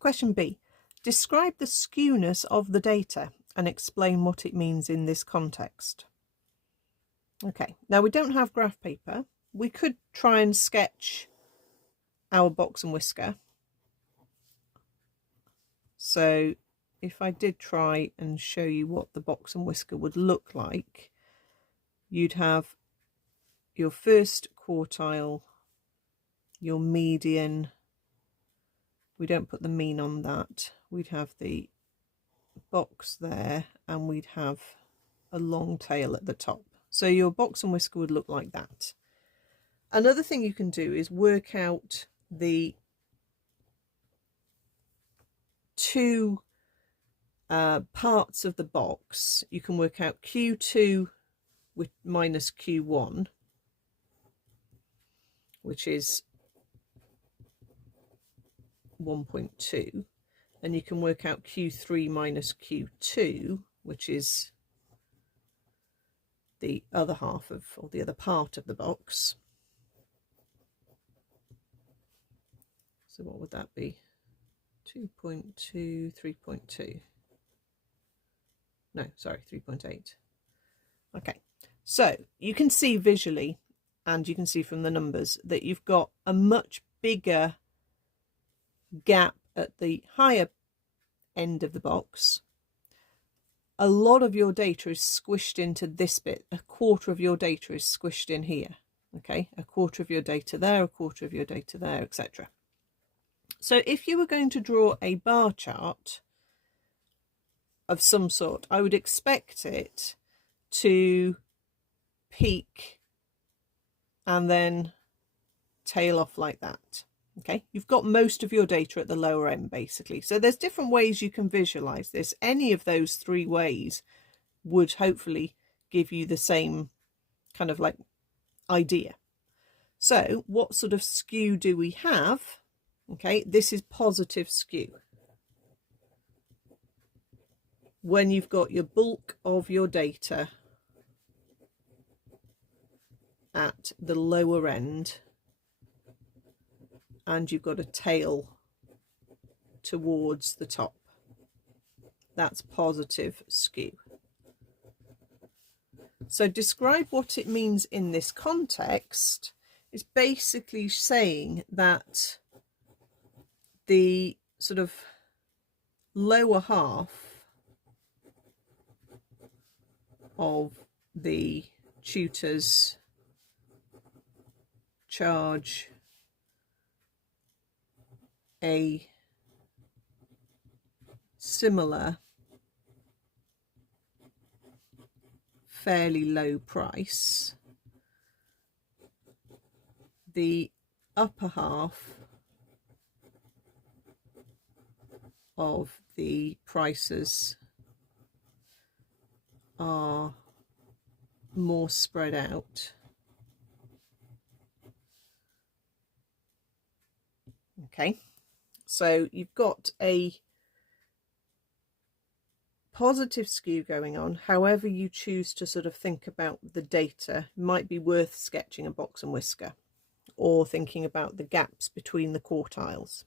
question B. Describe the skewness of the data and explain what it means in this context. Okay, now we don't have graph paper. We could try and sketch our box and whisker. So if I did try and show you what the box and whisker would look like, you'd have your first quartile, your median. We don't put the mean on that. We'd have the box there, and we'd have a long tail at the top. So your box and whisker would look like that. Another thing you can do is work out the two parts of the box. You can work out Q2 with minus Q1, which is 1.2, and you can work out Q3 minus Q2, which is the other half of, or the other part of the box. So what would that be? 2.2, 3.2. No, sorry, 3.8. Okay, so you can see visually, and you can see from the numbers, that you've got a much bigger gap at the higher end of the box. A lot of your data is squished into this bit. A quarter of your data is squished in here. Okay, a quarter of your data there, a quarter of your data there, etc. So if you were going to draw a bar chart of some sort, I would expect it to peak and then tail off like that. Okay, you've got most of your data at the lower end basically. So there's different ways you can visualize this. Any of those three ways would hopefully give you the same kind of like idea. So what sort of skew do we have? Okay, this is positive skew. When you've got your bulk of your data at the lower end and you've got a tail towards the top, that's positive skew. So describe what it means in this context. It's basically saying that the sort of lower half of the tutors charge a similar fairly low price. The upper half of the prices are more spread out. Okay, so you've got a positive skew going on. However you choose to sort of think about the data, it might be worth sketching a box and whisker or thinking about the gaps between the quartiles.